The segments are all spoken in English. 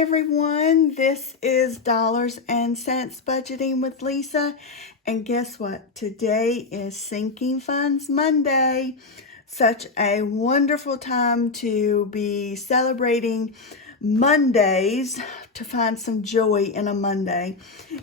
everyone, this is Dollars and Cents Budgeting with Lisa, and guess what? Today is Sinking Funds Monday. Such a wonderful time to be celebrating Mondays, to find some joy in a Monday,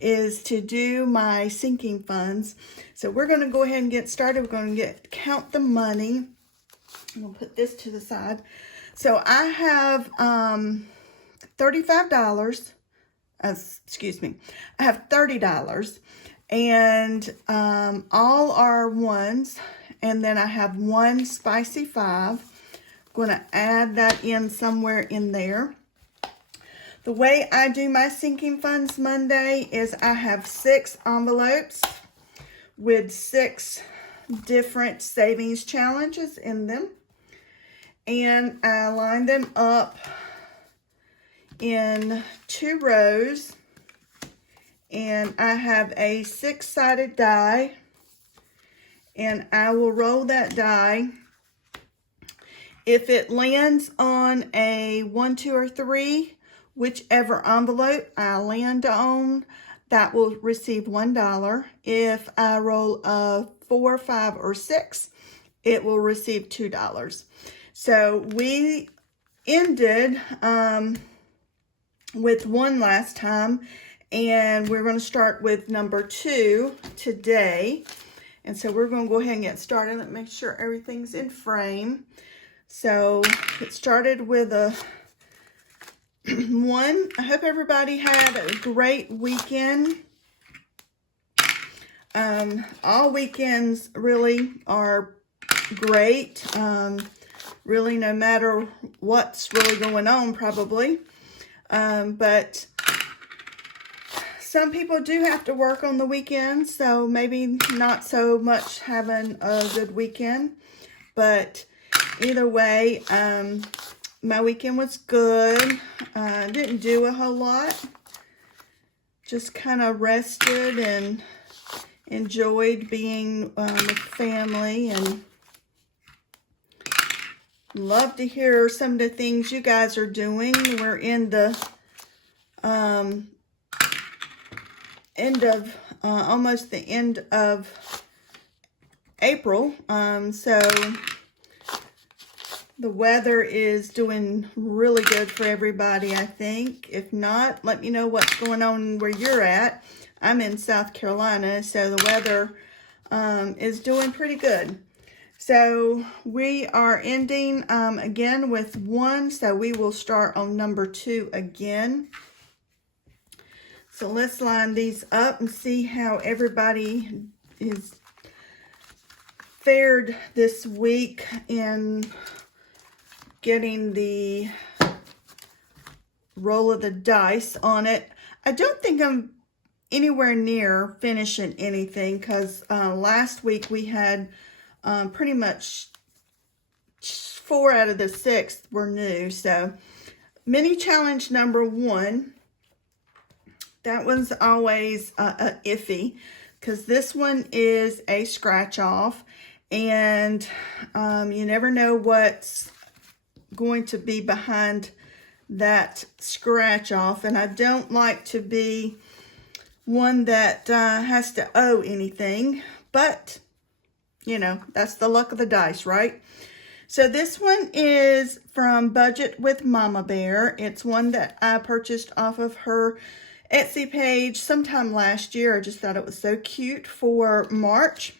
is to do my sinking funds. So we're going to go ahead and get started. We're going to count the money. I'm going to put this to the side. So I have $35, excuse me, I have $30, and all are ones, and then I have one spicy 5. I'm going to add that in somewhere in there. The way I do my Sinking Funds Monday is I have 6 envelopes with 6 different savings challenges in them. And I line them up in 2 rows. And I have a 6-sided die. And I will roll that die. If it lands on a 1, 2, or 3, whichever envelope I land on, that will receive $1. If I roll a 4, 5, or 6, it will receive $2. So we ended with 1 last time, and we're going to start with number 2 today. And so we're going to go ahead and get started. Let me make sure everything's in frame. So it started with a 1. I hope everybody had a great weekend. All weekends really are great. Really, no matter what's really going on, probably. But some people do have to work on the weekends, so maybe not so much having a good weekend. But either way, my weekend was good. Didn't do a whole lot. Just kind of rested and enjoyed being with family, and love to hear some of the things you guys are doing. We're in the almost the end of April. So the weather is doing really good for everybody, I think. If not, let me know what's going on where you're at. I'm in South Carolina, so the weather is doing pretty good. So we are ending again with 1, so we will start on number 2 again. So let's line these up and see how everybody is fared this week in getting the roll of the dice on it. I don't think I'm anywhere near finishing anything, because last week we had pretty much 4 out of the 6 were new. So mini challenge number 1, that one's always iffy, because this one is a scratch off, and you never know what's going to be behind that scratch off. And I don't like to be one that has to owe anything, but you know, that's the luck of the dice, right? So this one is from Budget with Mama Bear. It's one that I purchased off of her Etsy page sometime last year. I just thought it was so cute for March.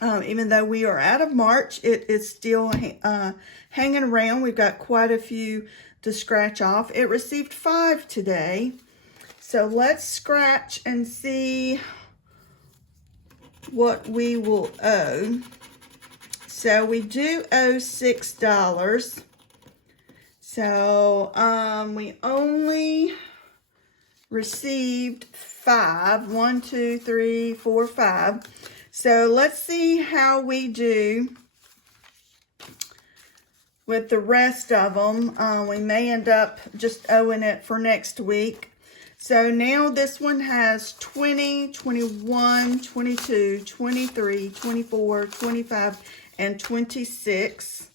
Even though we are out of March, it is still hanging around. We've got quite a few to scratch off. It received 5 today. So let's scratch and see what we will owe. So we do owe $6. So we only received 5. 1, 2, 3, 4, 5. So let's see how we do with the rest of them. We may end up just owing it for next week. So now this one has 20, 21, 22, 23, 24, 25, and 26.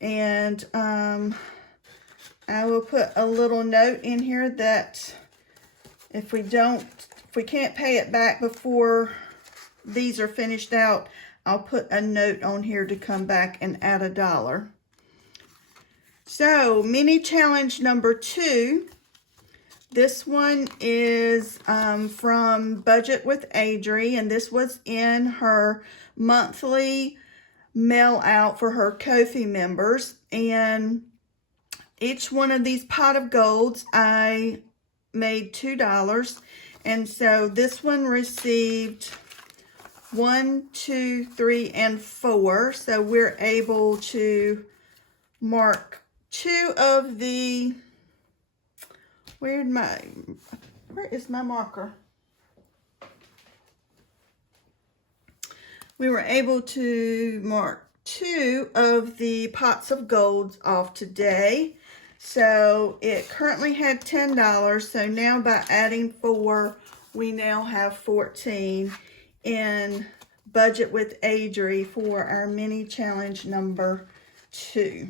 And I will put a little note in here that if we can't pay it back before these are finished out, I'll put a note on here to come back and add $1. So, mini challenge number 2. This one is from Budget with Adri, and this was in her monthly mail out for her Ko-fi members. And each one of these pot of golds, I made $2. And so this one received 1, 2, 3, and 4. So we're able to mark 2 of the, where is my marker? We were able to mark 2 of the pots of golds off today. So it currently had $10. So now by adding 4, we now have 14 in Budget with Adri for our mini challenge number 2.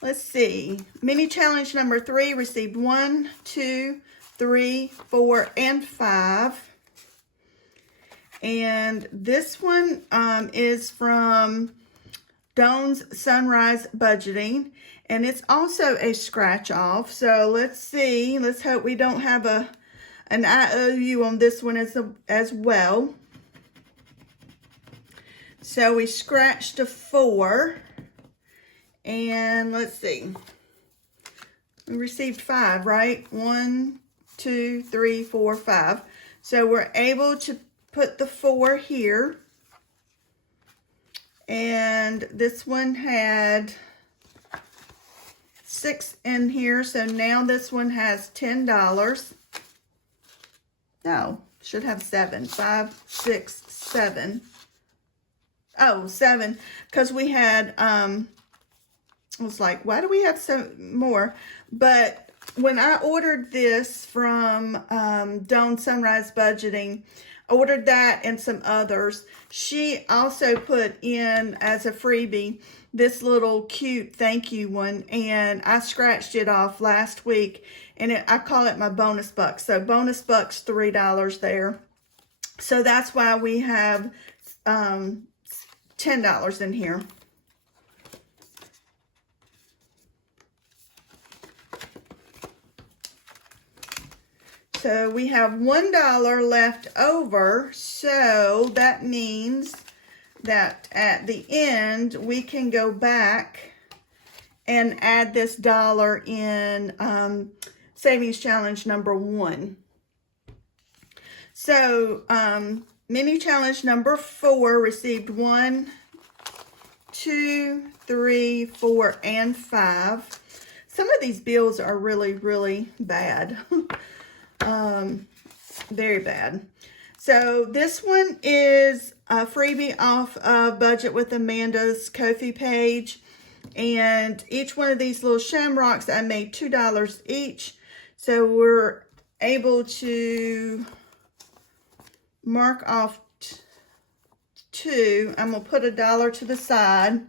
Let's see. Mini challenge number 3 received 1, 2, 3, 4, and 5. And this one is from Dawn's Sunrise Budgeting. And it's also a scratch off. So let's see. Let's hope we don't have an IOU on this one as well. So we scratched a 4. And let's see. We received 5, right? 1, 2, 3, 4, 5. So we're able to put the 4 here. And this one had 6 in here. So now this one has $10. No, should have 7. 5, 6, 7. Oh, 7. Because we had, I was like, why do we have so more? But when I ordered this from Dawn Sunrise Budgeting, I ordered that and some others. She also put in as a freebie this little cute thank you one, and I scratched it off last week, and I call it my bonus bucks. So bonus bucks, $3 there. So that's why we have $10 in here. So we have $1 left over, so that means that at the end we can go back and add this $1 in Savings Challenge number 1. So mini challenge number 4 received 1, 2, 3, 4, and 5. Some of these bills are really, really bad. Very bad. So this one is a freebie off of Budget with Amanda's Ko-fi page. And each one of these little shamrocks, I made $2 each. So we're able to mark off 2. I'm going to put $1 to the side.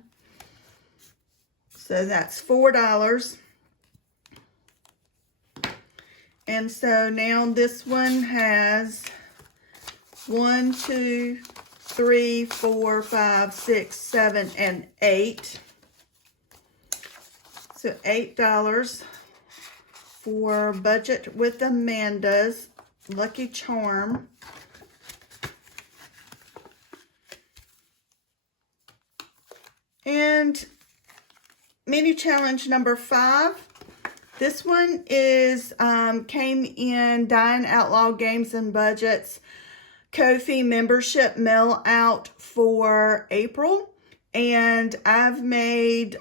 So that's $4. And so now this one has 1, 2, 3, 4, 5, 6, 7, and 8. So $8 for Budget with Amanda's Lucky Charm. And mini challenge number 5. This one is came in Dine Outlaw Games and Budgets Ko-fi membership mail out for April. And I've made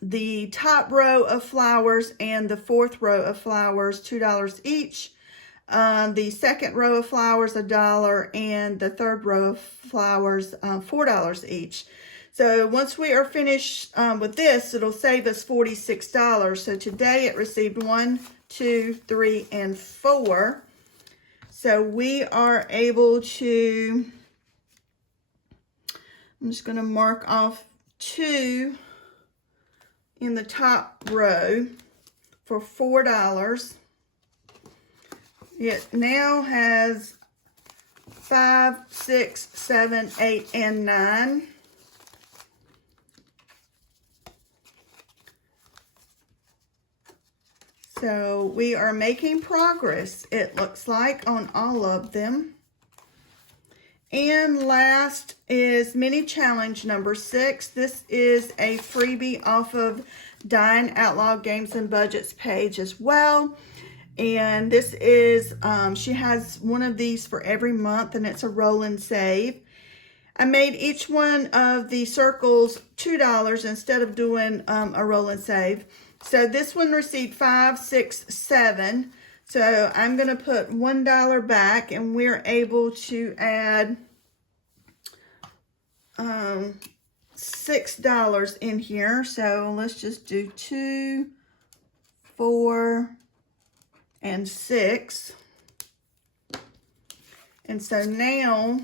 the top row of flowers and the 4th row of flowers $2 each. The second row of flowers $1, and the 3rd row of flowers $4 each. So once we are finished with this, it'll save us $46. So today it received 1, 2, 3, and 4. So we are able to, I'm just going to mark off 2 in the top row for $4. It now has 5, 6, 7, 8, and 9. So we are making progress, it looks like, on all of them. And last is mini challenge number 6. This is a freebie off of Dying Outlaw Games and Budgets page as well. And this is, she has one of these for every month, and it's a roll and save. I made each one of the circles $2 instead of doing a roll and save. So this one received 5, 6, 7. So I'm going to put $1 back, and we're able to add $6 in here. So let's just do 2, 4, and 6. And so now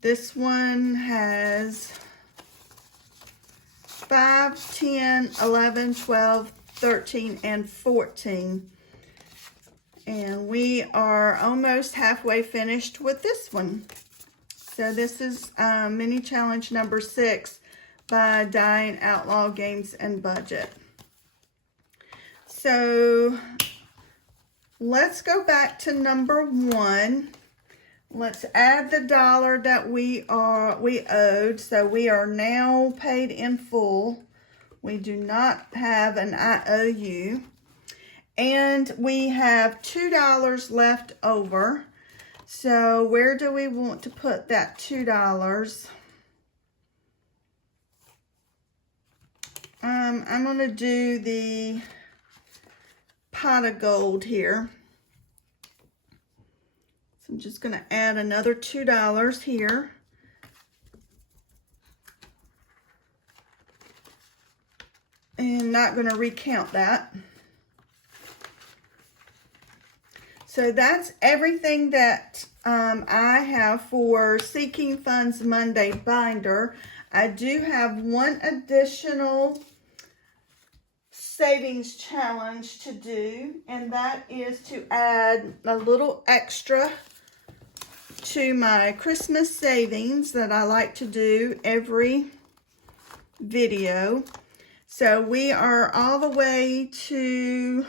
this one has 5, 10, 11, 12, 13, and 14. And we are almost halfway finished with this one. So this is mini challenge number 6 by Dying Outlaw Games and Budget. So let's go back to number 1. Let's add the $1 that we owed. So we are now paid in full. We do not have an IOU. And we have $2 left over. So where do we want to put that $2? I'm going to do the pot of gold here. So I'm just going to add another $2 here. And not going to recount that. So that's everything that I have for Seeking Funds Monday binder. I do have one additional savings challenge to do, and that is to add a little extra to my Christmas savings that I like to do every video. So we are all the way to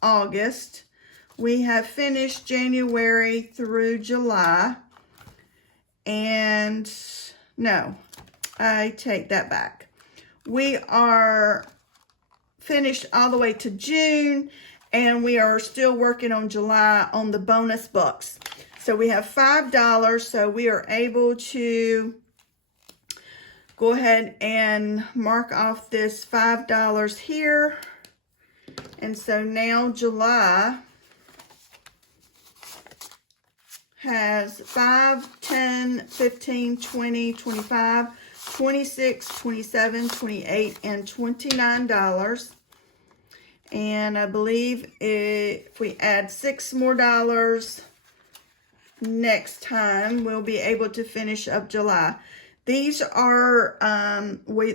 August. We have finished January through July. And no, I take that back. We are finished all the way to June, and we are still working on July on the bonus bucks. So we have $5, so we are able to go ahead and mark off this $5 here. And so now July has 5, 10, 15, 20, 25, 26, 27, 28, and $29. And I believe if we add $6 more next time, we'll be able to finish up July. These are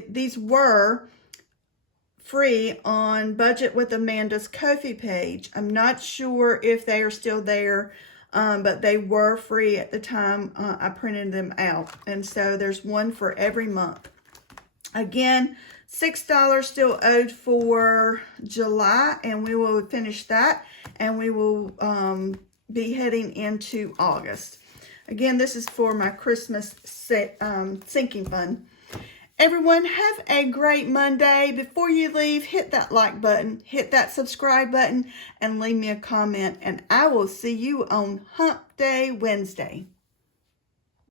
these were free on Budget with Amanda's Ko-fi page. I'm not sure if they are still there. But they were free at the time I printed them out. And so there's one for every month. Again, $6 still owed for July, and we will finish that, and we will be heading into August. Again, this is for my Christmas sinking fund. Everyone, have a great Monday. Before you leave, hit that like button, hit that subscribe button, and leave me a comment. And I will see you on Hump Day Wednesday.